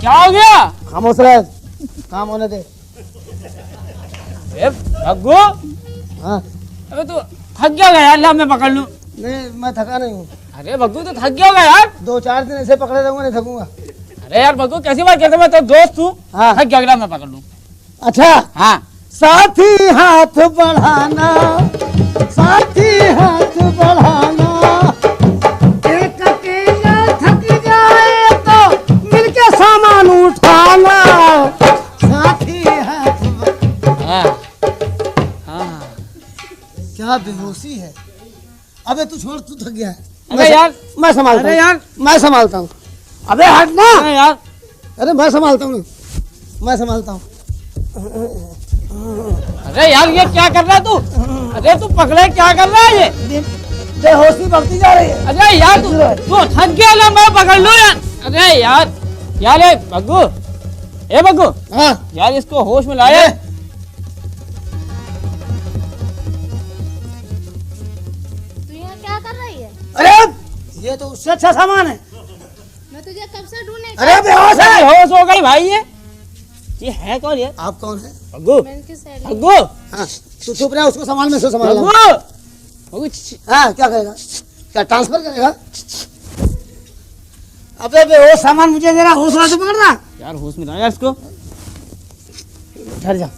क्या हो गया? खामोश रह, काम होने दे। भग्गू, हाँ अबे तू थक गया होगा यार, ला मैं पकड़ लूं। नहीं, मैं थका नहीं हूँ। अरे भग्गू तो थक गया होगा यार। 2-4 दिन ऐसे पकड़े रहूंगा, नहीं थकूंगा। अरे यार भग्गू कैसी बात करते, मैं तो दोस्त हूँ। हाँ। थक गया होगा, मैं पकड़ लूं। अच्छा हाँ। साथी हाथ बढ़ाना, साथी हाथ बढ़ाना, एक अकेला थक जाए तो मिलके सामान उठाना, साथी हाथ हाँ। हाँ। क्या बेहोशी है। अबे तू छोड़, तू थक गया है। अरे यार, मैं संभालता हूँ। अरे यार, मैं संभालता हूँ। अबे हट ना। अरे यार, अरे मैं संभालता हूँ, मैं संभालता हूँ। अरे यार ये क्या कर रहा है तू? अरे तू पकड़े, क्या कर रहा है ये? बेहोशी बढ़ती जा रही है। अरे यार तू थक गया ना, मैं पकड़ लूं यार। अरे यार यार, ए भग्गू, ए भग्गू, हाँ यार इसको होश में लाया। तू यहाँ क्या कर रही है? अरे ये तो उससे अच्छा सामान है। मैं तुझे कब से ढूंढने अरे बेहोश है। होश हो गई भाई। ये है कौन ये? आप कौन है? भग्गू, मैं इनकी सहेली। भग्गू, हाँ तू चुप रहा, उसको संभाल, में से संभाल। भग्गू, भग्गू, हाँ क्या करेगा? क्या ट्रांसफर करेगा? अबे बेहोश सामान मुझे दे रहा, हौसला से पकड़ना। यार होश में लाया इसको। ठहर जा।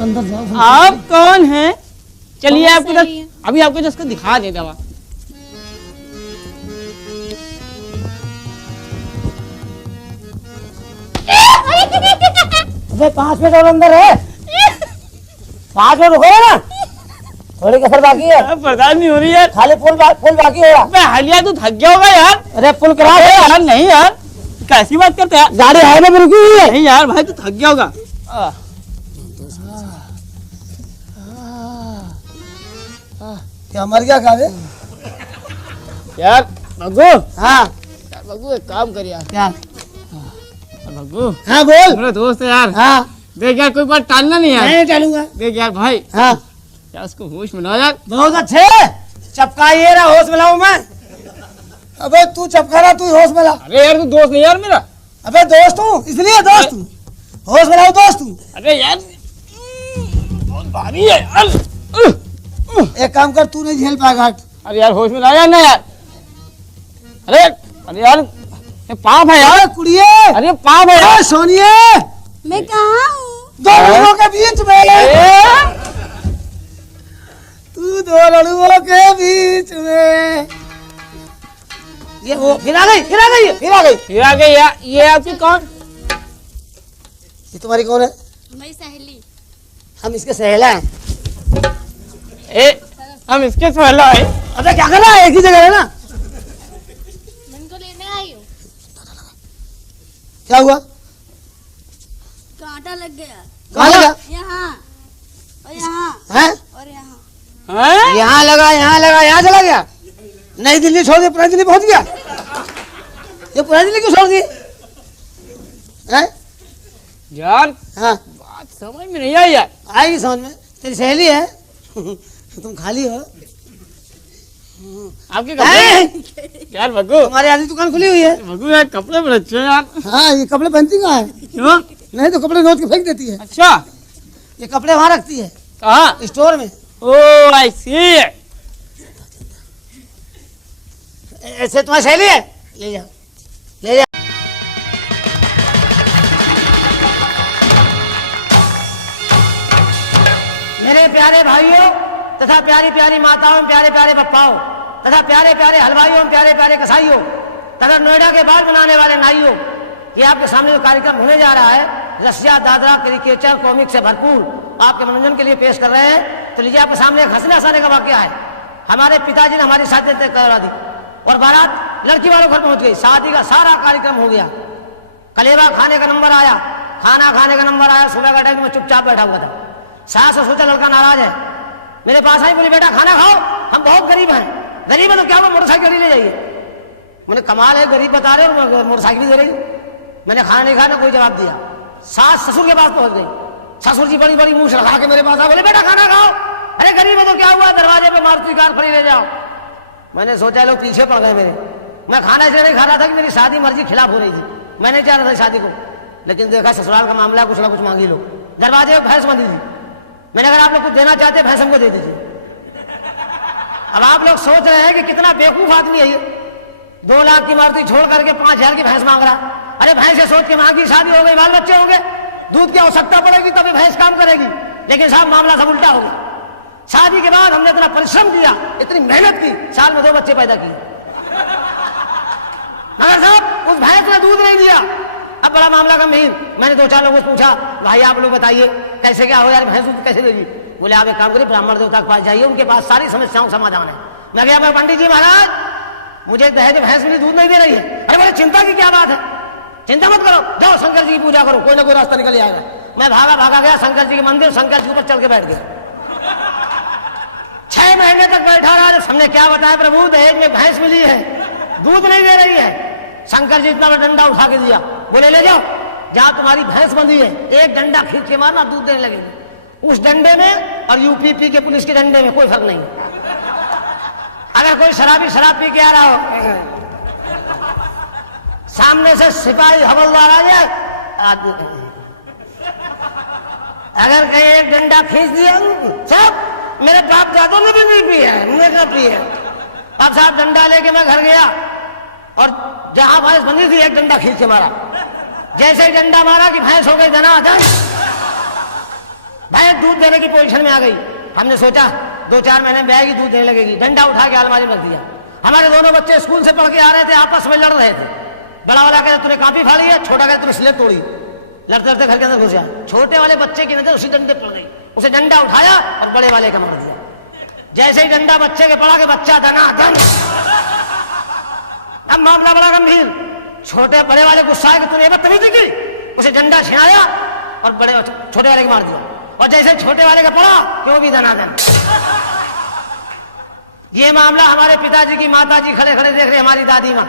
अंदर जाओ। आप कौन हैं? चलिए कौन आपको सहेली है? अभी आपको जिसको दिखा दे दवा। अबे 5 मिनट और अंदर है। 5 मिनट रुको ना, थोड़ी कसर बाकी है। बर्दाश्त नहीं हो रही यार। खाली फुल बाकी है। अबे हलिया तू थक गया होगा यार। अरे फुल करा अरे दे। यार नहीं यार, कैसी बात करते हैं? गाड़ी हाईवे में रुकी हुई है। नहीं यार भाई, तू थक गया होगा। क्या मर गया क्या बे? यार भग्गू, हाँ यार भग्गू एक काम कर यार। क्या? भग्गू, हाँ बोल। मेरा दोस्त है यार। हाँ देख यार, कोई बात टालना नहीं यार। नहीं टालूंगा। देख यार भाई, हाँ यार उसको होश में ला यार। बहुत अच्छे, चपकाइए रहा, होश में लाऊं मैं। अबे तू चपका रहा, तू होश में ला। अरे यार तू दोस्त नहीं यार मेरा। अबे दोस्त हूँ, इसलिए दोस्त हूँ, होश में लाऊं, दोस्त हूँ। अरे यार बहुत भारी है यार। एक काम कर, तू नहीं झेल पाएगा। हट। अरे यार होश में ला यार ना यार। अरे अरे यार, ये पाप है यार। अरे कुड़िए, अरे पाप है यार। अरे सोनिए, मैं कहाँ हूँ? दो लड़ुओं के बीच में, ए, तू दो लड़ुओं के बीच में। ये वो फिर आ गई, फिर आ गई, फिर आ गई। फिर आ गई यार। ये आपकी कौन? ये तुम्हारी कौन है? मेरी सहेली। हम इसके सहेला हैं। ए, हम इसके सहला है। अबे क्या कर रहा है, एक ही जगह है ना। मैं इनको लेने आई हूँ। क्या हुआ? कांटा लग गया। कहाँ लगा? यहाँ और यहाँ हैं? और यहाँ। हैं? यहाँ लगा, यहाँ लगा, यहाँ चला गया। नई दिल्ली छोड़ दिया, पुरानी दिल्ली पहुंच गया। ये पुरानी दिल्ली क्यों छोड़ दी? हैं? यार हाँ बात समझ में नहीं आई यार। आएगी समझ में, तेरी सहेली है। तुम खाली हो। आपके कपड़े यार भग्गू, तुम्हारी आधी दुकान खुली हुई है। भग्गू यार कपड़े बड़े अच्छे हैं यार। हाँ ये कपड़े पहनती कहाँ है? क्यों? नहीं तो कपड़े नोच के फेंक देती है। अच्छा, ये कपड़े वहाँ रखती है, कहाँ? स्टोर में। ओ आई सी। ऐसे तुम्हारी सहेली है, ले जाओ, ले जाओ। मेरे प्यारे भाइयों तथा प्यारी प्यारी माताओं, प्यारे प्यारे बप्पाओं तथा प्यारे प्यारे हलवाइयों, प्यारे प्यारे कसाईयों तथा नोएडा के बाल बनाने वाले नाइयों, ये आपके सामने जो कार्यक्रम होने जा रहा है, रसिया दादरा क्रिकेचर कॉमिक से भरपूर आपके मनोरंजन के लिए पेश कर रहे हैं। तो लीजिए आपके सामने एक हंसने हंसाने का वाकया है। हमारे पिताजी ने हमारी शादी तय करवा दी और बारात लड़की वालों घर पहुंच गई। शादी का सारा कार्यक्रम हो गया। कलेवा खाने का नंबर आया, खाना खाने का नंबर आया। सुबह का टाइम में चुपचाप बैठा हुआ था। सास और सोचा लड़का नाराज है, मेरे पास आई, बोली बेटा खाना खाओ, हम बहुत बहुत गरीब हैं, गरीब है तो क्या वो मोटरसाइकिल ले जाइए। मैंने कमाल है, गरीब बता रहे हो मोटरसाइकिल दे रही। मैंने खाना नहीं खाना, कोई जवाब दिया। सास ससुर के पास पहुंच गई, ससुर जी बड़ी बड़ी मुंह लगा के मेरे पास आ, बोले बेटा खाना खाओ। अरे गरीब है तो क्या हुआ, दरवाजे पे मारुति कार खड़ी ले जाओ। मैंने सोचा लोग पीछे पड़ गए मेरे। मैं खाना इसलिए नहीं खा रहा था कि मेरी शादी मर्जी खिलाफ हो रही थी, मैं नहीं चाह रहा था शादी को। लेकिन देखा ससुराल का मामला, कुछ ना कुछ मांगी लो। दरवाजे पे भैंस बंधी थी, मैंने अगर आप लोग कुछ देना चाहते भैंस हमको दे दीजिए। अब आप लोग सोच रहे हैं कि कितना बेवकूफ आदमी है ये, 2 लाख की मारुति छोड़ करके 5,000 की भैंस मांग रहा। अरे भैंस से सोच के मांगी, शादी हो गई, बाल बच्चे होंगे, दूध की आवश्यकता पड़ेगी तभी भैंस काम करेगी। लेकिन साहब मामला सब उल्टा हो गया। शादी के बाद हमने इतना परिश्रम किया, इतनी मेहनत की, साल में 2 बच्चे पैदा किए, मगर साहब उस भैंस ने दूध नहीं दिया। अब बड़ा मामला गंभीर। मैंने 2-4 लोगों से पूछा, भाई आप लोग बताइए कैसे क्या हो यार, भैंस दूध कैसे देगी। बोले आप एक काम करिए, ब्राह्मण देवता के पास जाइए, उनके पास सारी समस्याओं का समाधान है। मैं गया, मैं पंडित जी महाराज मुझे दहेज भैंस मेरी दूध नहीं दे रही है। अरे बोले चिंता की क्या बात है, चिंता मत करो, जाओ शंकर जी की पूजा करो, कोई ना कोई रास्ता निकल आएगा। मैं भागा गया शंकर जी के मंदिर, शंकर जी ऊपर चल के बैठ गया। 6 महीने तक बैठा रहा। हमने क्या बताया प्रभु, दहेज में भैंस मिली है, दूध नहीं दे रही है। शंकर जी इतना बड़ा डंडा उठा के दिया, बोले ले जाओ, जहां तुम्हारी भैंस बंधी है एक डंडा खींच के मारना, दूध देने लगेगी। उस डंडे में और यूपीपी के पुलिस के डंडे में कोई फर्क नहीं। अगर कोई शराबी शराब पी के आ रहा हो, सामने से सिपाही हवलदार आ जाए, अगर कहीं एक डंडा खींच दिया, सब मेरे बाप दादों ने भी नहीं पिया है, हमने क्या पिया। अब साहब डंडा लेके मैं घर गया और जहां भैंस बंधी थी एक डंडा खींच के मारा। जैसे ही डंडा मारा कि भैंस हो गई धनाधन, भैंस दूध देने की पोजीशन में आ गई। हमने सोचा 2-4 महीने में आएगी, दूध देने लगेगी। डंडा उठा के अलमारी में रख दिया। हमारे दोनों बच्चे स्कूल से पढ़ के आ रहे थे, आपस में लड़ रहे थे। बड़ा वाला कहता तूने काफी फाड़ी है, छोटा कहता तूने स्लेट तोड़ी। लड़ते लड़ते घर के अंदर घुस गया। छोटे वाले बच्चे की नजर उसी डंडे पड़ गई, उसे डंडा उठाया और बड़े वाले का मार दिया। जैसे ही डंडा बच्चे के पड़ा के बच्चा धनाधन। अब मामला बड़ा गंभीर। छोटे बड़े वाले गुस्सा है कि तूने बदतमीजी की, उसे डंडा छिनाया और बड़े छोटे वाले को मार दिया। और जैसे छोटे वाले का पड़ा कि वो भी धनाधन। ये मामला हमारे पिताजी की माताजी खड़े खड़े देख रहे, हमारी दादी माँ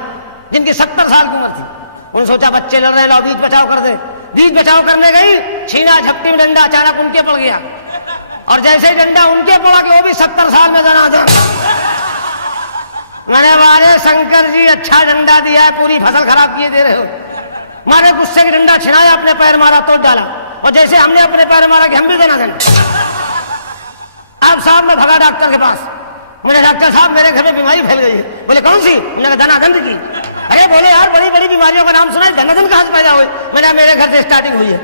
जिनकी 70 साल की उम्र थी। उन्होंने सोचा बच्चे लड़ रहे, लाओ बीच बचाव कर दे। बीच बचाव करने गई, छीना झपटी में डंडा अचानक उनके पड़ गया। और जैसे ही डंडा उनके पड़ा कि वो भी 70 साल में धनाधन। मैंने वाले शंकर जी अच्छा डंडा दिया है, पूरी फसल खराब किए दे रहे हो। मारे गुस्से की डंडा छिनाया, अपने पैर मारा, तोड़ डाला। और जैसे हमने अपने पैर मारा कि हम भी धनाधन। अब साहब मैं भगा डॉक्टर के पास। मेरे डॉक्टर साहब मेरे घर में बीमारी फैल गई है। बोले कौन सी? मैंने धनाधन की। अरे बोले यार बड़ी बड़ी बीमारियों का नाम सुना है, धनाधन कहां से पैदा हुए? मैंने मेरे घर से स्टार्टिंग हुई है,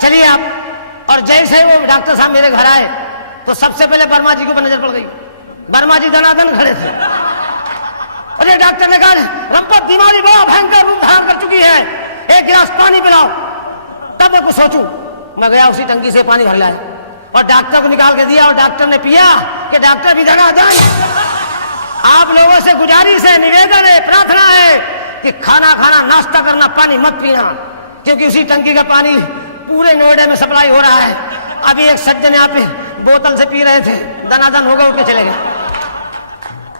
चलिए आप। और जैसे वो डॉक्टर साहब मेरे घर आए तो सबसे पहले वर्मा जी के ऊपर नजर पड़ गई। वर्मा जी धनाधन खड़े थे। अरे डॉक्टर ने कहा रंपत बीमारी बड़ा भयंकर रूप धारण कर चुकी है, 1 गिलास पानी पिलाओ। तब मैं कुछ सोचूं, मैं गया उसी टंकी से पानी भर लाया और डॉक्टर को निकाल के दिया। और डॉक्टर ने पिया कि डॉक्टर भी धनाधन। आप लोगों से गुजारिश है, निवेदन है, प्रार्थना है कि खाना खाना, नाश्ता करना, पानी मत पीना, क्योंकि उसी टंकी का पानी पूरे नोएडा में सप्लाई हो रहा है। अभी एक सज्जन यहाँ पे बोतल से पी रहे थे, धनाधन होगा, उठ के चले गए।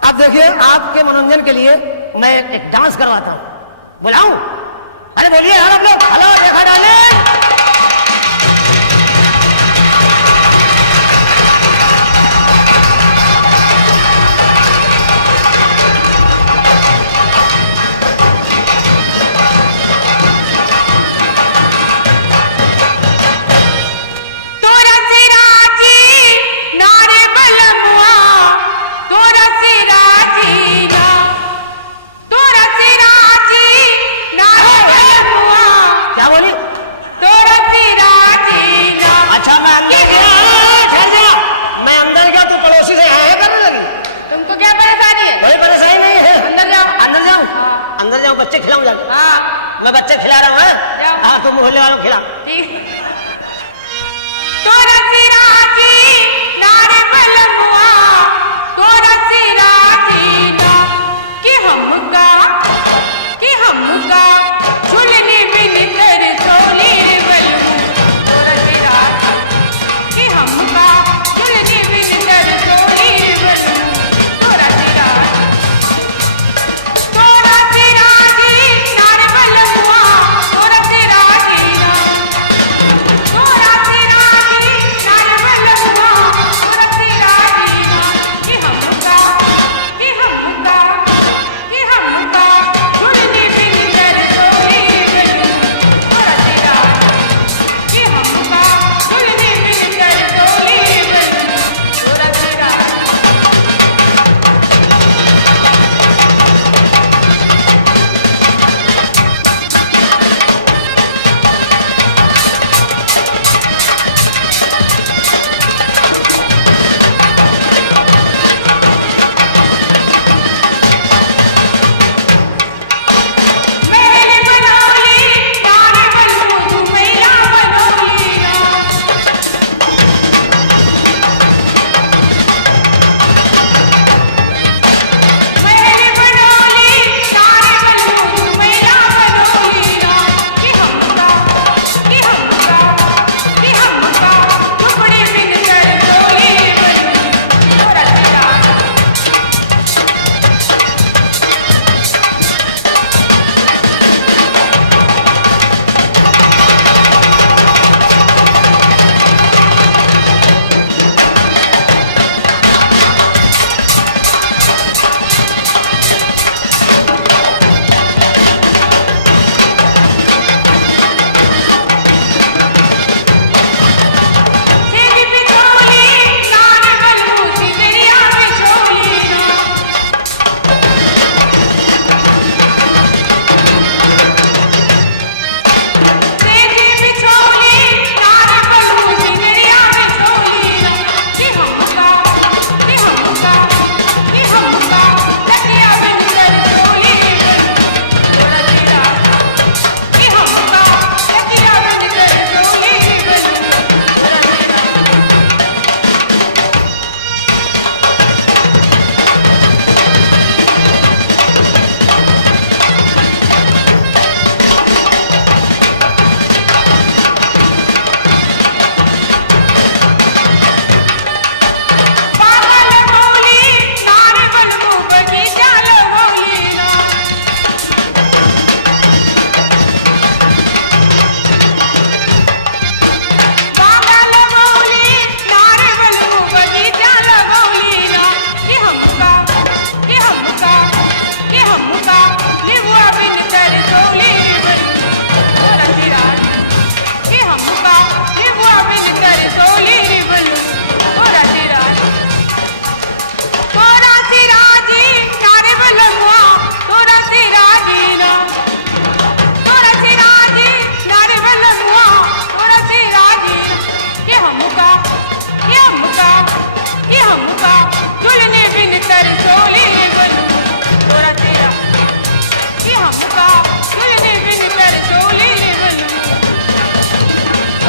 अब देखिए आपके मनोरंजन के लिए मैं एक डांस करवाता हूं, बुलाऊं? अरे बोलिए यार आप लोग, हेलो देखा डाले। बच्चे खिलाऊं जाके? हाँ। मैं बच्चे खिला रहा हूँ। हाँ तुम मोहल्ले वालों खिला। ठीक। तेरी चोली बनू तोरा तेरा कि हमका दुल्हन बिन तेरी चोली बनू।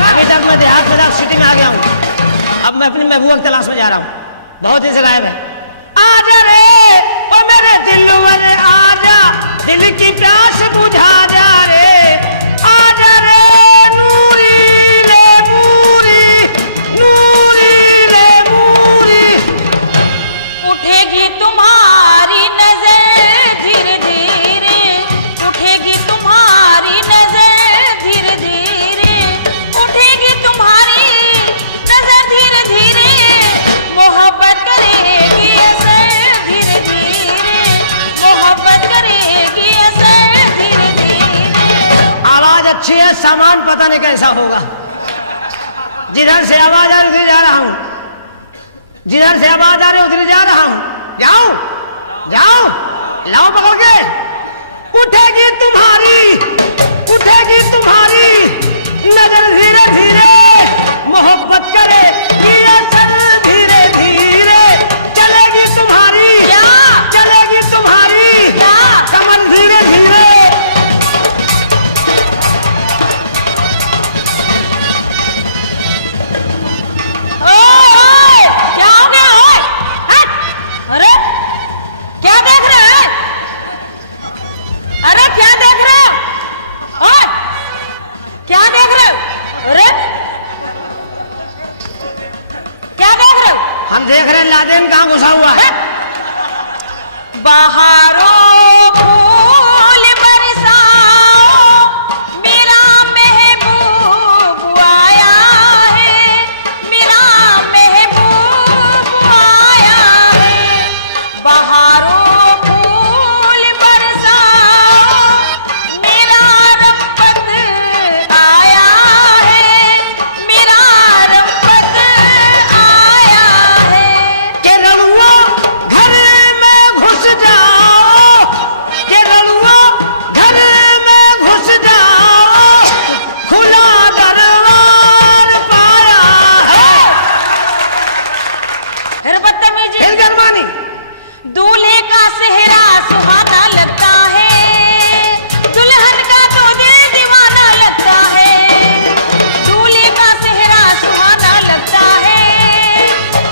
अभी तक मैं देहात में सिटी में आ गया हूँ, अब मैं अपनी महबूबा की तलाश में जा रहा हूँ, बहुत दिन से गायब है। आजा रे ओ मेरे दिल वाले आजा, दिल की प्यास बुझा जा रे, आजा रे नूरी ले मूरी, नूरी ले मूरी। उठेगी तुम्हारी नजर धीरे धीरे, उठेगी तुम्हारी नजर धीरे धीरे, उठेगी तुम्हारी नजर धीरे धीरे, मोहब्बत करेगी असर धीरे धीरे, मोहब्बत करेगी असर धीरे धीरे। आवाज अच्छी है, सामान पता नहीं कैसा होगा। जिधर से आवाज आ रही उधर जा रहा हूँ, जिधर से आवाज आ रही उधर जा रहा हूँ। जाऊं जाऊं लाओ पकड़ के। उठेगी तुम्हारी, उठेगी तुम्हारी नजर धीरे धीरे, मोहब्बत करे असर धीरे धीरे, चलेगी तुम्हारी क्या? चलेगी तुम्हारी क्या? कमर धीरे धीरे। ओए, क्या हो गया? ओए, हट! अरे क्या देख रहे हैं? अरे क्या देख रहे हो? ओए, क्या देख रहे हो? अरे क्या देख रहे हो? हम देख रहे हैं लादेन कहाँ घुसा हुआ है। बहारों फूल बरसाओ, मेरा महबूब आया है, मेरा महबूब आया है। बहारों फूल बरसाओ, मेरा रब्बत आया है, मेरा रब्बत आया है। के रड़ुआ घर में घुस जाओ, के रड़ुआ घर में घुस जाओ, खुला दरबार पाया है। फिर बदतमीजी। फिर गरमानी दूल्हे का सेहरा सुहाना लगता है, दुल्हन का तो दिल दीवाना लगता है। दूल्हे का सेहरा सुहाना लगता है,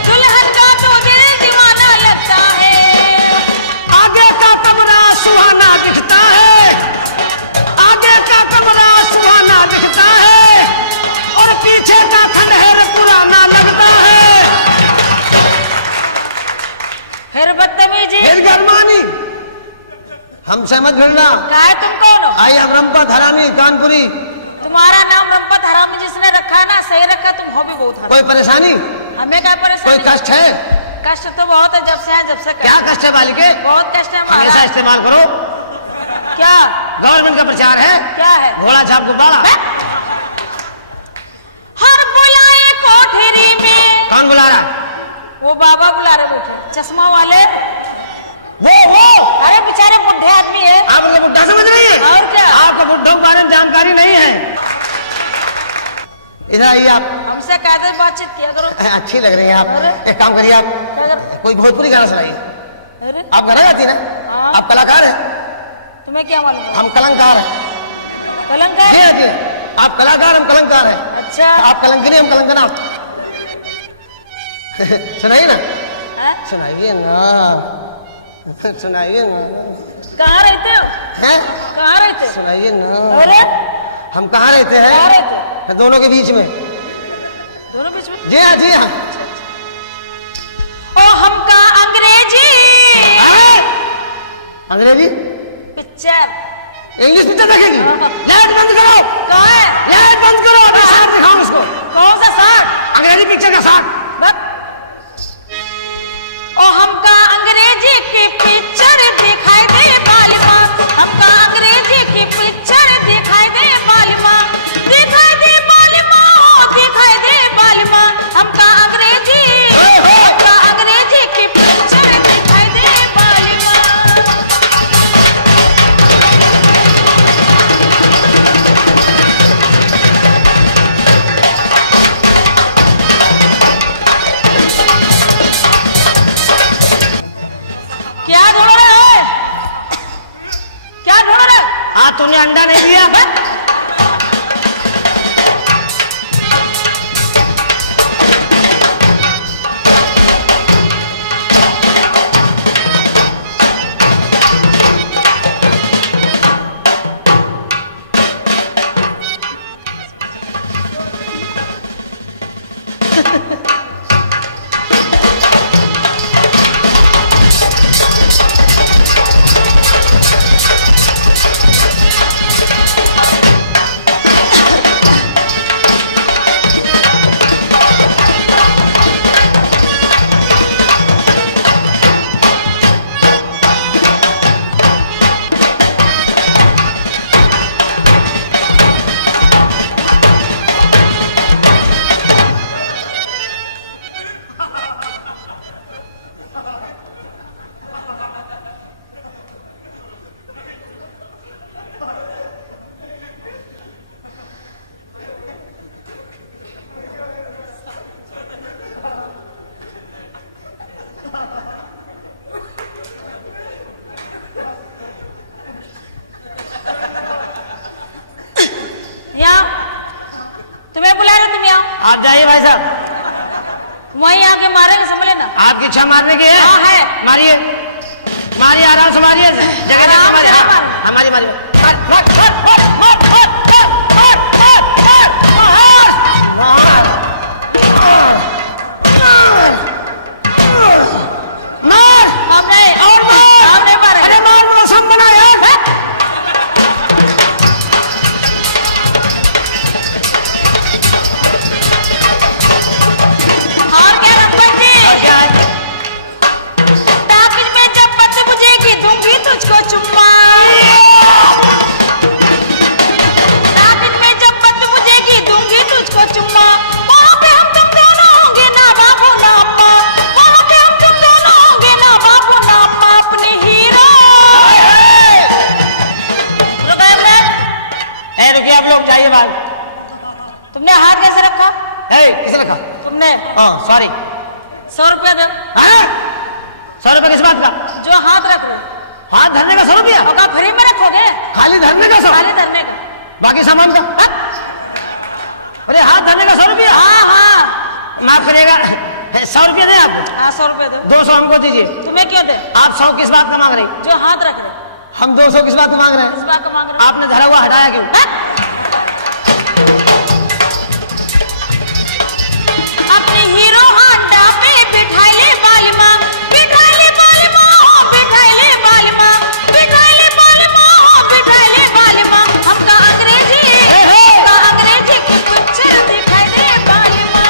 दुल्हन का तो दिल दीवाना लगता है। आगे का कमरा सुहाना दिखता है, आगे का कमरा सुहाना दिखता है, और पीछे का खंडहर पुराना लगता है। फिर बदतमीजी। फिर गरमानी हमसे मत भिड़ना। क्या है, तुम कौन हो? आई हम रंपत हरामी कानपुरी। तुम्हारा नाम रंपत हरामी जिसने रखा है ना, सही रखा। तुम हो भी बहुत हरामी। कोई परेशानी, हमें क्या कोई परेशानी? कष्ट है? कष्ट तो बहुत है, जब से आए जब से कष्ट। क्या कष्ट है बालिके? बहुत कष्ट है हमेशा महाराज। इस्तेमाल करो। क्या गवर्नमेंट का प्रचार है, क्या है? घोड़ा छाप गुब्बारा। हर बुलाए कोठरी में। कौन बुला रहा? वो बाबा बुला रहे बैठे चश्मा वाले। वो अरे बेचारे बुढ़े आदमी है। आप उनको बुढ़ा समझ रही है? और क्या? आपको बुढ़ों के बारे में जानकारी नहीं है। इधर आइए आप। हमसे कायदे से बातचीत किया करो। अच्छी लग रही है आप। अरे। एक काम करिए, आप क्या कर- कोई भोजपुरी गाना सुनाइए। अरे आप गाना गाती ना? हाँ। आप कलाकार हैं, तुम्हें क्या मालूम है? हम कलंकार हैं। कलंक जी है? जी, आप कलाकार, हम कलंकार हैं। अच्छा। आप कलंकनी, हम कलंकना। सुनाइए ना, हैं? सुनाइए ना, सुनाइए ना। कहाँ रहते हो? हैं? कहाँ रहते हो? सुनाइए ना। अरे हम कहाँ रहते कहाँ हैं? रहते? दोनों के बीच में। दोनों बीच में। जी हाँ, जी हाँ। ओ हमका अंग्रेजी अंग्रेजी पिक्चर। इंग्लिश पिक्चर देखेगी? लाइट बंद करो, कहाँ है? लाइट बंद करो, अभी साथ दिखाऊं उसको। कौन सा साथ? अंग्रेजी पिक्चर का साथ। बस। ओ हमका अंग्रेजी की पिक्चर दिखाई दे बालिमा, हमका अंग्रेजी की पिक्चर दिखाई दे बालिमा, दिखाई दे बालिमा, ओ दिखाई दे बालिमा, हमका अंग्रेजी, हमका अंग्रेजी की पिक्चर दिखाई दे बालिमा। तूने अंडा नहीं दिया? तुम्हें बुलाया था, तुम यहाँ। आप जाइए भाई साहब, वहीं आके मारेंगे, समझ लेना। आपकी इच्छा मारने की है? हाँ है। मारिए मारिए, आराम से मारिए, जगह हमारी हमारी मारिए। तुमने हाथ कैसे रखा? किसने रखा? तुमने। सॉरी। 100 रुपया दो। 100 रुपया किस बात का? जो हाथ रख रहे। हाथ धरने का 100 रुपया? फ्री में रखोगे? खाली धरने का 100? खाली धरने का। बाकी सामान का? अरे हाथ धरने का 100 रुपया? हाँ। माफ करिएगा, 100 रुपया दे आपको? 100 रुपया दो। 200 हमको दीजिए। तुम्हें क्यों दे? आप 100 किस बात का मांग रही? जो हाथ रख रहे। हम 200 किस बात का मांग रहे हैं? किस बात का मांग रहे? आपने धरा हुआ हटाया क्यों? अपने हीरो हांडा पे बिठाई ले बालिमा, बिठाई ले बालिमा, बिठाई ले बालिमा, बिठाई ले बालिमा, बिठाई ले बालिमा। हमका अंग्रेजी की पिक्चर दिखाई दे बालिमा।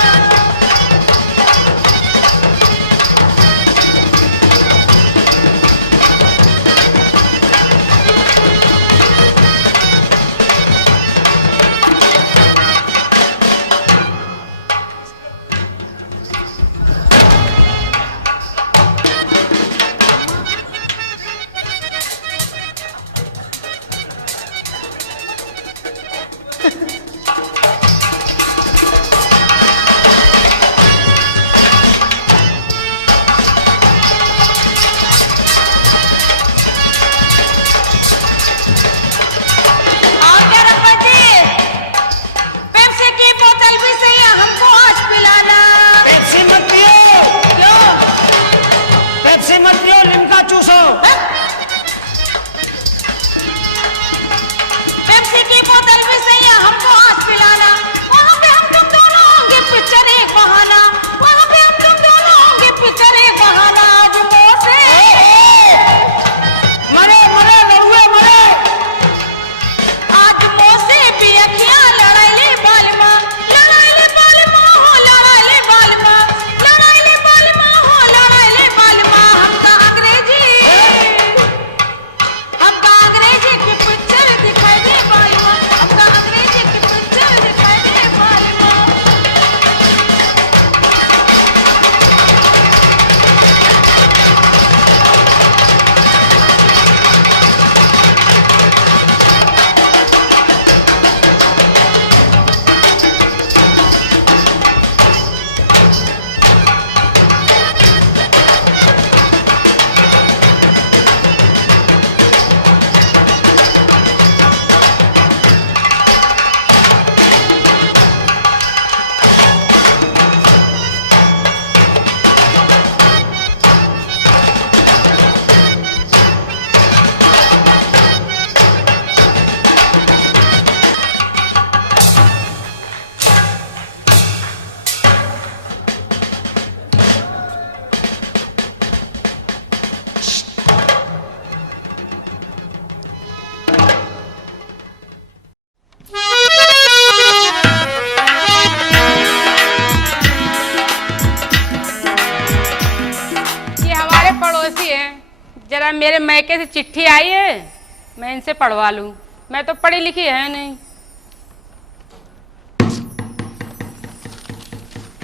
जरा मेरे मैके से चिट्ठी आई है, मैं इनसे पढ़वा लूं। मैं तो पढ़ी लिखी है नहीं।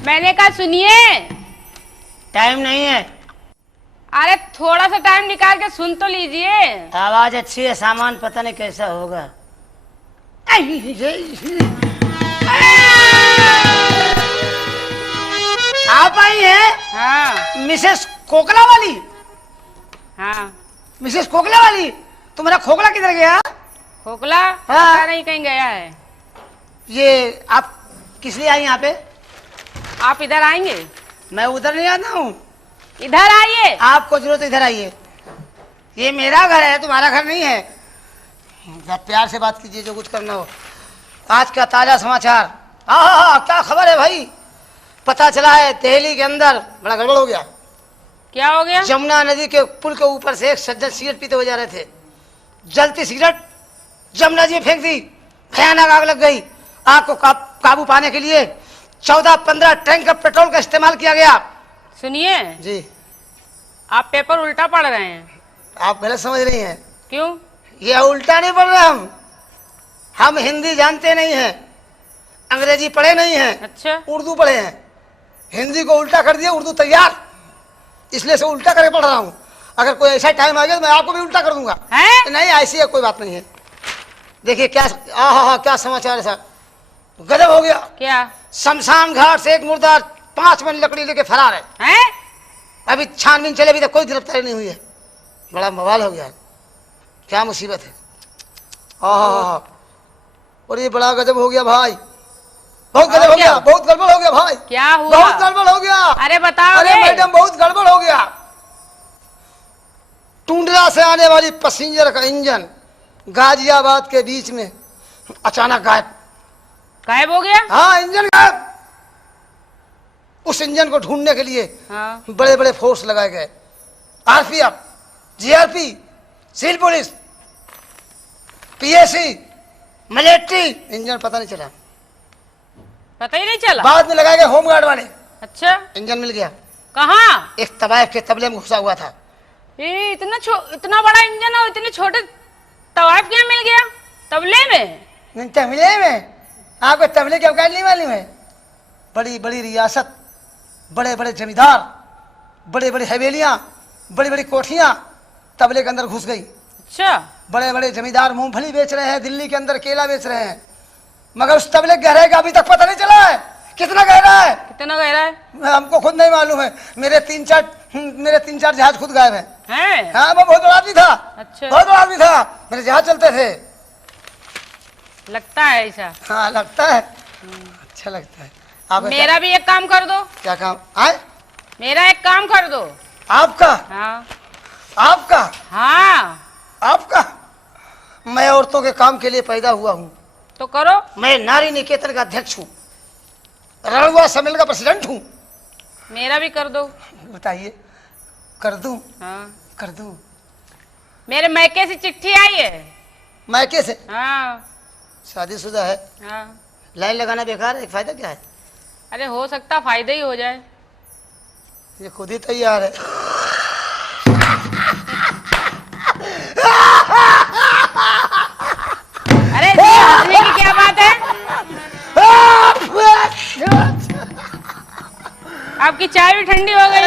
मैंने कहा सुनिए। टाइम नहीं है। अरे थोड़ा सा टाइम निकाल के सुन तो लीजिए। आवाज अच्छी है, सामान पता नहीं कैसा होगा। आप आई हैं? हाँ मिसेस कोकला वाली? हाँ। मिसेस कोकला वाली, तुम्हारा खोखला किधर गया? खोखला हाँ। पता नहीं कहीं गया है। ये आप किस लिए आई यहाँ पे? आप इधर आएंगे? मैं उधर नहीं आता हूँ। इधर आइए। आपको जरूरत है इधर आइए। ये मेरा घर है, तुम्हारा घर नहीं है। जरा प्यार से बात कीजिए, जो कुछ करना हो। आज का ताजा समाचार। हाँ, क्या खबर है भाई? पता चला है दिल्ली के अंदर बड़ा गड़बड़ हो गया। क्या हो गया? जमुना नदी के पुल के ऊपर से एक सज्जन सिगरेट पीते हुए जा रहे थे। जलती सिगरेट जमुना जी में फेंक दी, भयानक आग लग गई। आग को काबू पाने के लिए 14-15 टैंक पेट्रोल का इस्तेमाल किया गया। सुनिए जी, आप पेपर उल्टा पढ़ रहे हैं। आप गलत समझ रही हैं। क्यों? ये उल्टा नहीं पढ़ रहे हम हिंदी जानते नहीं हैं, अंग्रेजी पढ़े नहीं हैं। अच्छा। उर्दू पढ़े हैं। हिंदी को उल्टा कर दिया, उर्दू तैयार, इसलिए से उल्टा करके पढ़ रहा हूँ। अगर कोई ऐसा टाइम आ गया तो मैं आपको भी उल्टा कर दूंगा। है? नहीं, ऐसी है, कोई बात नहीं है। देखिए क्या क्या समाचार है साहब। गजब हो गया। क्या? शमशान घाट से एक मुर्दा 5 मन लकड़ी लेके फरार है। हैं? अभी छानबीन चले, अभी तक कोई गिरफ्तारी नहीं हुई है। बड़ा बवाल हो गया है। क्या मुसीबत है। और ये बड़ा गजब हो गया भाई, बहुत गजब हो गया, बहुत गड़बड़ हो गया भाई। क्या हुआ? बहुत गड़बड़ हो गया। अरे बताओ। अरे मैडम, बहुत गड़बड़ हो गया। टुंडरा से आने वाली पैसेंजर का इंजन गाजियाबाद के बीच में अचानक गायब हो गया? हाँ, इंजन गायब। उस इंजन को ढूंढने के लिए हाँ। बड़े बड़े फोर्स लगाए गए। RPF, GRP, civil police, PAC, military. Engine पता नहीं चला। पता ही नहीं चला? बाद में लगाए गए होमगार्ड वाले। अच्छा। इंजन मिल गया। कहाँ? एक तवायफ के तबले में घुसा हुआ था। ये इतना बड़ा इंजन और इतने छोटे तवायफ क्या मिल गया तबले में? तबले में? आपको तबले की अवकाश नहीं मालूम है? बड़ी बड़ी रियासत, बड़े बड़े जमींदार, बड़े बड़ी हवेलियां, बड़ी बड़ी कोठियां तबले के अंदर घुस गई। अच्छा। बड़े बड़े जमींदार मूंगफली बेच रहे हैं, दिल्ली के अंदर केला बेच रहे हैं, मगर उस तबले गहराई का अभी तक पता नहीं चला है। कितना गहरा है? कितना गहरा है? हमको खुद नहीं मालूम है। मेरे तीन चार जहाज खुद गायब हैं। हाँ, वो बहुत बड़ा आदमी था। अच्छा। बहुत बड़ा आदमी था, मेरे जहाज चलते थे। लगता है ऐसा? हाँ, लगता है। अच्छा लगता है। आप मेरा भी एक काम कर दो। क्या काम आए? मेरा एक काम कर दो। आपका? हाँ। आपका? हाँ। आपका? मैं औरतों के काम के लिए पैदा हुआ हूँ। तो करो। मैं नारी निकेतन का अध्यक्ष हूँ, रणवा सम्मेलन का प्रेसिडेंट हूँ। मेरा भी कर दो। बताइए, कर दूं? हाँ। कर दूं। मेरे मैके से चिट्ठी आई है। मैके से? हाँ। शादीशुदा है? हाँ। लाइन लगाना बेकार है, फायदा क्या है? अरे हो सकता फायदा ही हो जाए। ये खुद ही तैयार है। अरे हंसने की क्या बात है? आपकी चाय भी ठंडी हो गई।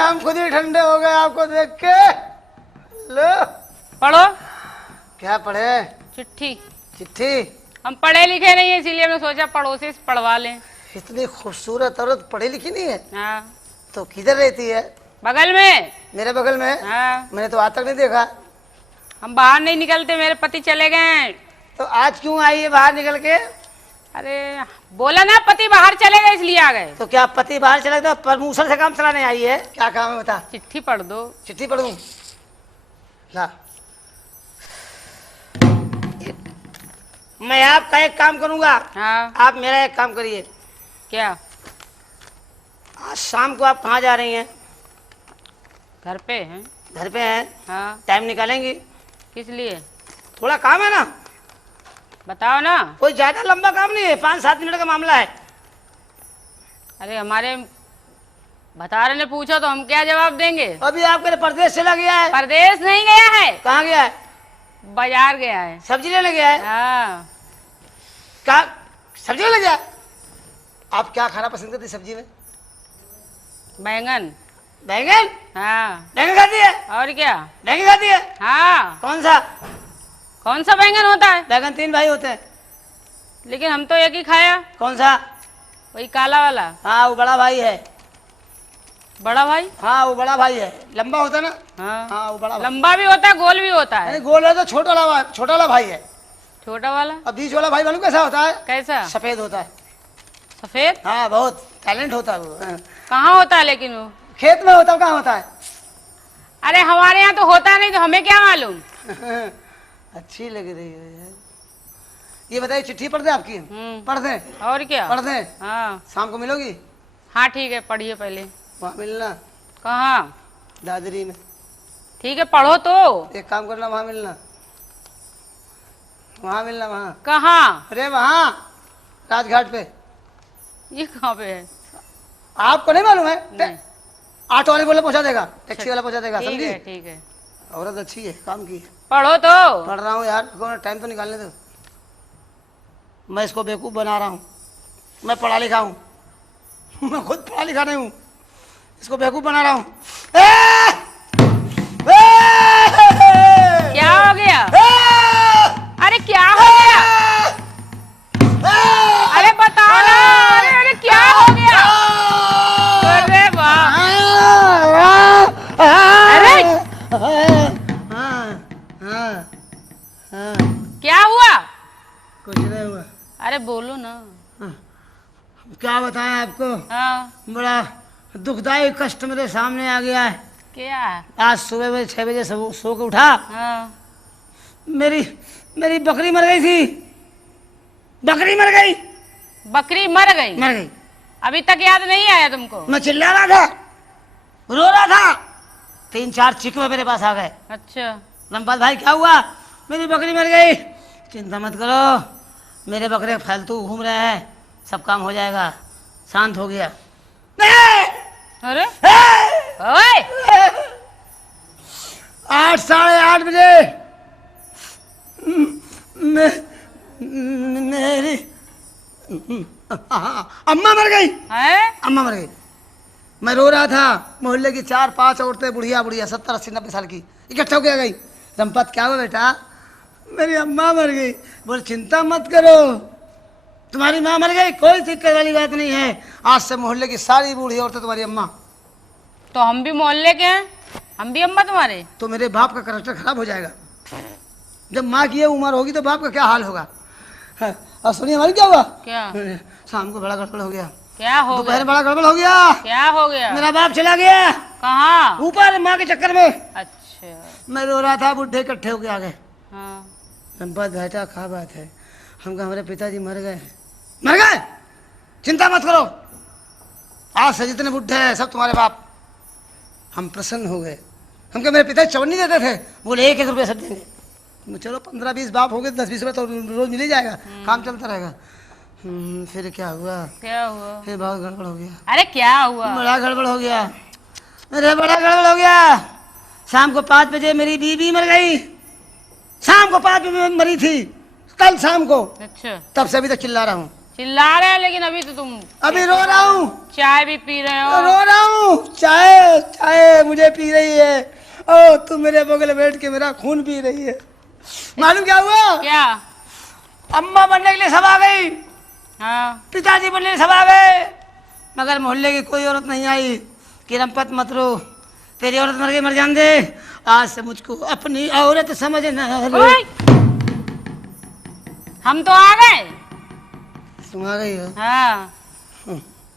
हम खुद ही ठंडे हो गए आपको देख के। लो पढ़ो। क्या पढ़े? चिट्ठी। चिट्ठी? हम पढ़े लिखे नहीं है, इसीलिए हमने सोचा पड़ोसी से पढ़वा लें। इतनी खूबसूरत औरत पढ़ी लिखी नहीं है? हाँ। तो किधर रहती है? बगल में। मेरे बगल में? हाँ। मैंने तो आज तक नहीं देखा। हम बाहर नहीं निकलते, मेरे पति चले गए। तो आज क्यों आई है बाहर निकल के? अरे बोला ना पति बाहर चले गए इसलिए आ गए। तो क्या पति बाहर चले गए? तो प्रमोशन से काम चलाने आई है? क्या काम है बता। चिट्ठी पढ़ दो। चिट्ठी पढ़ूं? ला। मैं आपका एक काम करूंगा। हाँ। आप मेरा एक काम करिए। क्या? आज शाम को आप कहाँ जा रही हैं? घर पे हैं। घर पे हैं? हाँ। टाइम निकालेंगी? किस लिए? थोड़ा काम है ना। बताओ ना। कोई ज्यादा लंबा काम नहीं है, 5-7 मिनट का मामला है। अरे हमारे भतारे ने पूछा तो हम क्या जवाब देंगे? अभी आपके लिए परदेश चला गया है। परदेश नहीं गया है, कहाँ गया है? बाजार गया है। सब्जी लेने गया है। हाँ। क्या सब्जी लेने गया? आप क्या खाना पसंद करती सब्जी में? बैंगन। बैंगन? हाँ। बैंगन खाती है? और क्या? बैंगन खाती है? हाँ। कौन सा? कौन सा बैंगन होता है? बैंगन 3 भाई होते हैं। लेकिन हम तो एक ही खाया। कौन सा? वही काला वाला। हाँ वो बड़ा भाई है। बड़ा भाई? हाँ वो बड़ा भाई है, लंबा होता है ना। हाँ। हाँ वो बड़ा भाई। लंबा भी होता है, गोल भी होता है। नहीं गोल है तो छोटा वाला भाई है। छोटा वाला? अब बीच वाला भाई मालूम कैसा होता है? कैसा? सफेद होता है। सफेद? हाँ बहुत टैलेंट होता है वो। हाँ। कहाँ होता है लेकिन वो? खेत में होता है, कहाँ होता है? अरे हमारे यहाँ तो होता नहीं, तो हमें क्या मालूम। अच्छी लग रही है यार। ये बताइए चिट्ठी पढ़ दे आपकी? पढ़ दे। और क्या? पढ़ दे। हाँ। शाम को मिलोगी? हाँ ठीक है, पढ़िए पहले। वहाँ मिलना। कहाँ? दादरी में। ठीक है, पढ़ो तो। एक काम करना, वहाँ मिलना। वहाँ मिलना। वहाँ कहाँ? अरे वहाँ राजघाट पे। ये कहाँ पे है? आपको नहीं मालूम है? नहीं। ऑटो वाले बोले पहुँचा देगा, टैक्सी वाला पहुँचा देगा। ठीक समझी? है ठीक है। औरत अच्छी है, काम की है। पढ़ो तो। पढ़ रहा हूँ यार, टाइम तो निकालने दो। मैं इसको बेवकूफ़ बना रहा हूँ। मैं पढ़ा लिखा हूँ। मैं खुद पढ़ा लिखा नहीं हूँ, इसको बेवकूफ़ बना रहा हूँ। क्या हो गया? अरे क्या हो गया? अरे बताओ ना। अरे क्या हो गया? अरे वाह। अरे क्या हुआ? कुछ नहीं हुआ। अरे बोलो ना। क्या बताएं आपको? हाँ। बड़ा दुखदायी कष्ट मेरे सामने आ गया है। क्या? आज सुबह में 6 बजे सो के उठा। हाँ। मेरी बकरी मर गई थी। बकरी मर गई। बकरी मर गई? मर गई। अभी तक याद नहीं आया तुमको? मैं चिल्ला रहा था, रो रहा था, 3-4 चिकवे मेरे पास आ गए। अच्छा। लंपाल भाई क्या हुआ? मेरी बकरी मर गई। चिंता मत करो, मेरे बकरे फालतू घूम रहे हैं, सब काम हो जाएगा। शांत हो गया। अरे ओए 8 साढ़े 8 बजे मेरी अम्मा मर गई। है? अम्मा मर गई। मैं रो रहा था, मोहल्ले की 4-5 औरतें बुढ़िया 70, 80, 90 साल की इकट्ठा होकर आ गई। संपत क्या हुआ बेटा? मेरी अम्मा मर गई। बोल चिंता मत करो, तुम्हारी माँ मर गई, कोई दिक्कत वाली बात नहीं है। आज से मोहल्ले की सारी बूढ़ी औरतें तुम्हारी अम्मा। तो हम भी मोहल्ले के हैं, हम भी अम्मा तुम्हारे। तो मेरे बाप का करैक्टर खराब हो जाएगा। जब माँ की ये उम्र होगी तो बाप का क्या हाल होगा? और सुनिए हमारी क्या हुआ? क्या? शाम को बड़ा गड़बड़ हो गया। क्या हो दोपहर गया? बड़ा गड़बड़ हो गया। क्या हो गया? मेरा बाप चला गया। कहाँ? ऊपर माँ के चक्कर में। अच्छा। मैं रो रहा था, बुढ़े इकट्ठे होके आ गए। हाँ। संपत बेटा क्या बात है? हम कहा हमारे पिताजी मर गए। मर गए? चिंता मत करो, आज से जितने बुढ़े हैं सब तुम्हारे बाप। हम प्रसन्न हो गए। हम कहा मेरे पिताजी 54 नहीं देते थे, बोले 1-1 रुपये सब देंगे। चलो 15-20 बाप हो गए, 10-20 रुपये तो रोज मिल ही जाएगा, काम चलता रहेगा। फिर क्या हुआ? क्या हुआ? फिर बहुत गड़बड़ हो गया। अरे क्या हुआ? बड़ा गड़बड़ हो गया। अरे बड़ा गड़बड़ हो गया। शाम को 5 बजे मेरी बीवी मर गई। शाम को 5 बजे मरी थी, कल शाम को। अच्छा। तब से अभी तक चिल्ला रहा हूँ। चिल्ला रहे हैं, लेकिन अभी तो तुम अभी रो रहा हूँ। चाय भी पी रहे हो। रो रहा हूँ। चाय मुझे पी रही है। ओ तुम मेरे बगल बैठ के मेरा खून पी रही है। मालूम क्या हुआ? क्या? अम्मा बनने के लिए सब आ गई, हाँ। पिताजी बनने के लिए सब आ गए, मगर मोहल्ले की कोई औरत नहीं आई कि रंपत मत रो, तेरी औरत मर गई, मर जान दे। आज से मुझको अपनी औरत समझना। ओए! हम तो आ गए। तुम आ गई हो? हाँ।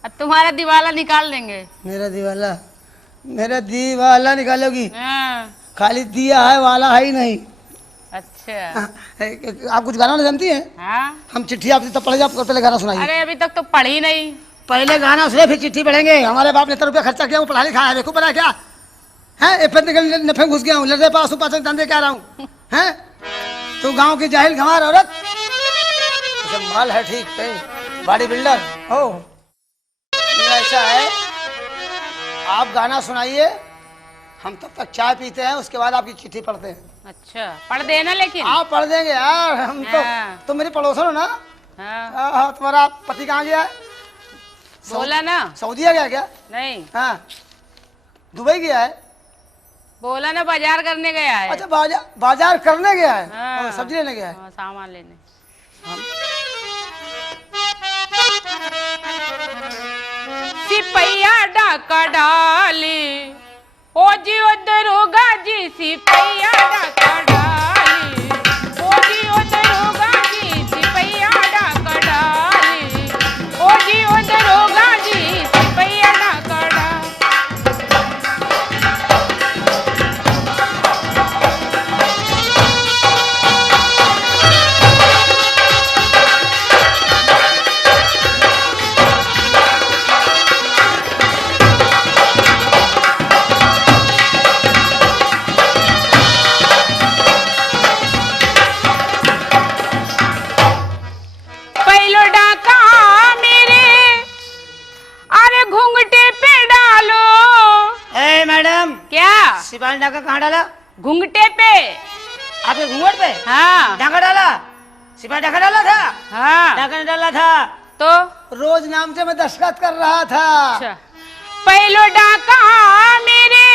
अब तुम्हारा दिवाला निकाल देंगे। मेरा दीवाला निकालोगी? हाँ। खाली दिया है, वाला है ही नहीं। अच्छा। आप कुछ गाना नहीं जानती हैं? हाँ। हम चिट्ठी आपसे तब पढ़े, आपको पहले गाना सुनाइए। अरे अभी तक तो पढ़ी नहीं। पहले गाना सुने फिर चिट्ठी पढ़ेंगे। हमारे बाप ने इतना रुपया खर्चा किया, वो पढ़ा लिखा है, देखो पढ़ा क्या है? नफे घुस गया हूँ, लड़े पास पास धंधे क्या रहा हूँ हैं? तो गांव की जाहिल गंवार औरत माल है ठीक है, बॉडी बिल्डर हो, ऐसा है आप गाना सुनाइए, हम तब तक चाय पीते हैं, उसके बाद आपकी चिट्ठी पढ़ते हैं। अच्छा पढ़ देना लेकिन। आप पढ़ देंगे यार, हम तो हाँ। तुम मेरी पड़ोसन हो ना। हाँ हाँ, तुम्हारा पति कहाँ गया है? बोला ना। सऊदीया गया क्या? नहीं हाँ, दुबई गया है। बोला ना बाजार करने गया है। अच्छा, बाजार करने गया है। हाँ। और सब्जी लेने गया है। हाँ, सामान लेने। सिपैया डाका डाली ओ जी उधर होगा जी, सिपैया डाका डाली ओ जी उधर होगा जी, सिपैया डाका डाली ओ जी उधर होगा जी, सिपैया डाका डाली। पहलो डाका मेरे अरे घूंघटे पे डालो। ए मैडम, क्या? सिपाही डाका कहाँ डाला? घूंघटे पे। आपके घूंघट पे हाँ डाका डाला? सिपाही डाका डाला था? हाँ डाका नहीं डाला था, तो रोज नाम से मैं दस्तखत कर रहा था। अच्छा, पहलो डाका मेरे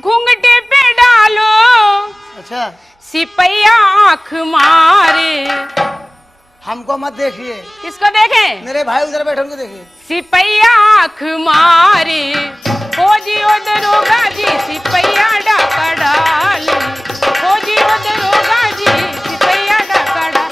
घूंघटे पे डालो। अच्छा, सिपैया आंख मारे। हमको मत देखिए, किसको देखें? मेरे भाई उधर बैठे उनको देखिए। सिपैया आंख मारे हो जी ओ दरोगा जी, सिपैया डाका डाली हो जी ओ दरोगा जी, सिपैया डाका डाली।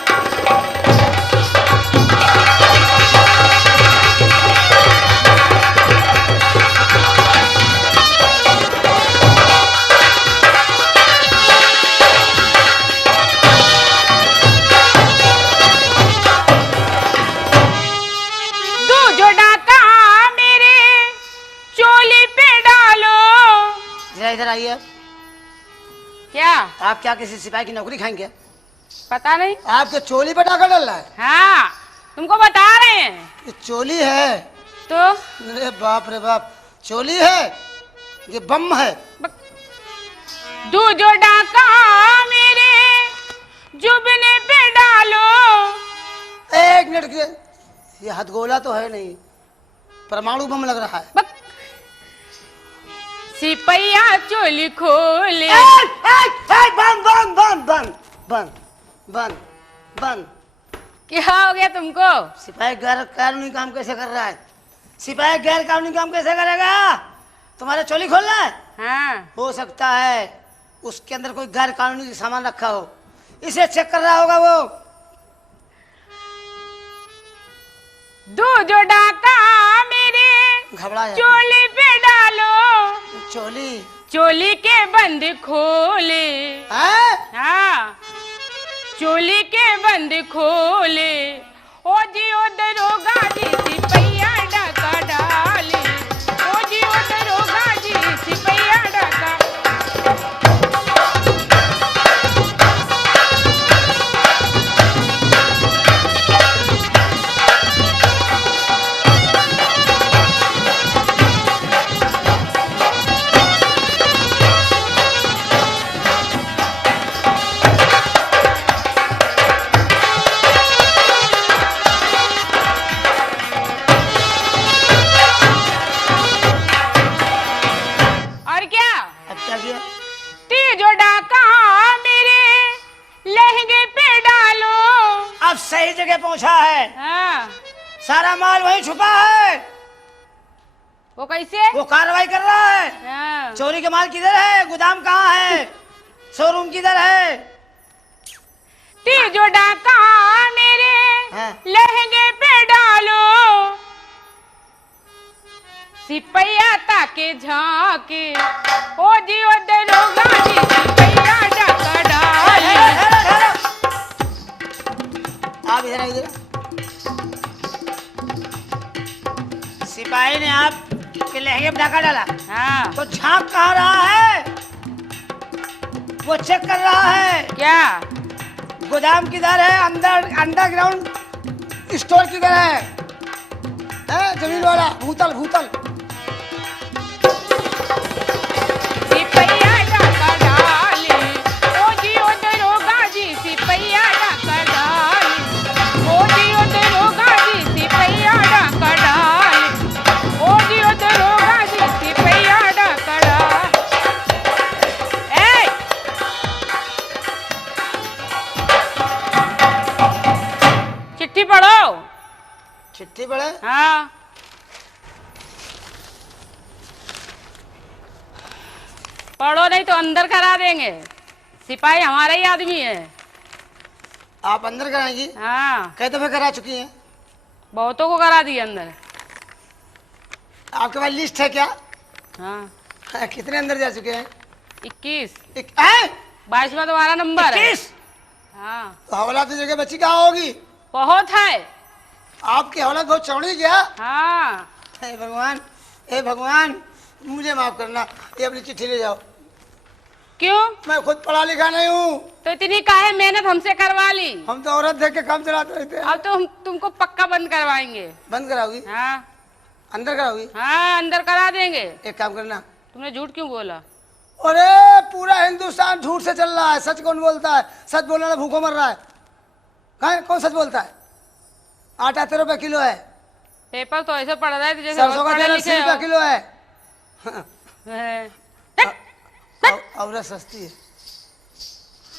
दो जो डाका मेरे चोली पे डालो। जरा इधर आइए। क्या? आप क्या किसी सिपाही की नौकरी खाएंगे? पता नहीं। आपके चोली पे डाका डाल रहा है? हाँ तुमको बता रहे हैं। ये चोली है? तो अरे बाप रे बाप, चोली है, ये बम है। दो जो डाका मेरे जुबने पे डालो। एक मिनट के, ये हथगोला तो है नहीं, परमाणु बम लग रहा है। सिपैया चोली खोले। बंद बंद बंद बंद बंद बंद बंद। क्या हो गया तुमको? सिपाही गैर कानूनी काम कैसे कर रहा है? सिपाही गैर कानूनी काम कैसे करेगा? तुम्हारा चोली खोलना है? हाँ हो सकता है उसके अंदर कोई गैर कानूनी सामान रखा हो, इसे चेक कर रहा होगा वो। दो जो डाका मेरे घबरा जाता है। चोली पे डालो। चोली चोली के बंद खोले। है? हाँ चोली के बंद खोले ओ जी ओ दरोगा जी, सिपैया डाका डाली ओ जी ओ दरोगा जी, सिपैया डाका। और क्या? अब क्या किया? जो डाका मेरे लहंगे पे डालो। अब सही जगह पहुंचा है। हाँ सारा माल वहीं छुपा है, वो कैसे? वो कार्रवाई कर रहा है। हाँ। चोरी के माल किधर है? गोदाम कहाँ है? शोरूम किधर है? जो डाका मेरे हाँ। लहंगे पे डालो। सिपैया ताके झाके ओ जी ओ दरोगा जी, सिपैया डाका डाली। आप इधर आइए। सिपाही ने आपके लहंगे पे डाका डाला, हाँ तो झांक कहाँ रहा है? वो चेक कर रहा है। क्या? गोदाम किधर है? अंडरग्राउंड स्टोर किधर है? जमीन वाला भूतल भूतल। चिट्ठी पढ़े। हाँ पढ़ो नहीं तो अंदर करा देंगे, सिपाही हमारा ही आदमी है। आप अंदर कराएंगी? हाँ कई दफे करा चुकी हैं? बहुतों को करा दिए अंदर। आपके पास लिस्ट है क्या? हाँ कितने अंदर जा चुके हैं? 21। 22वां तुम्हारा नंबर है। 21? हाँ तो हवालात की जगह बच्ची कहाँ होगी? बहुत है। आपकी हवालात बहुत चौड़ी क्या? हाँ हे भगवान, हे भगवान, मुझे माफ करना। ये अपनी चिट्ठी ले जाओ। क्यों? मैं खुद पढ़ा लिखा नहीं हूँ। तो इतनी काहे मेहनत हमसे करवा ली? हम तो औरत देख के काम चलाते रहते हैं। अब तो हम तुमको पक्का बंद करवाएंगे। बंद कराओगी? हाँ अंदर कराओगी? हाँ अंदर करा देंगे। एक काम करना। तुमने झूठ क्यों बोला? अरे पूरा हिंदुस्तान झूठ से चल रहा है, सच कौन बोलता है? सच बोलने वाला भूखों मर रहा है। कौन सच बोलता है? आटा 13 रुपए किलो है। पेपर तो ऐसे पढ़ रहा है जैसे सरसों का तेल 80 रुपए किलो है। है। औरत सस्ती है।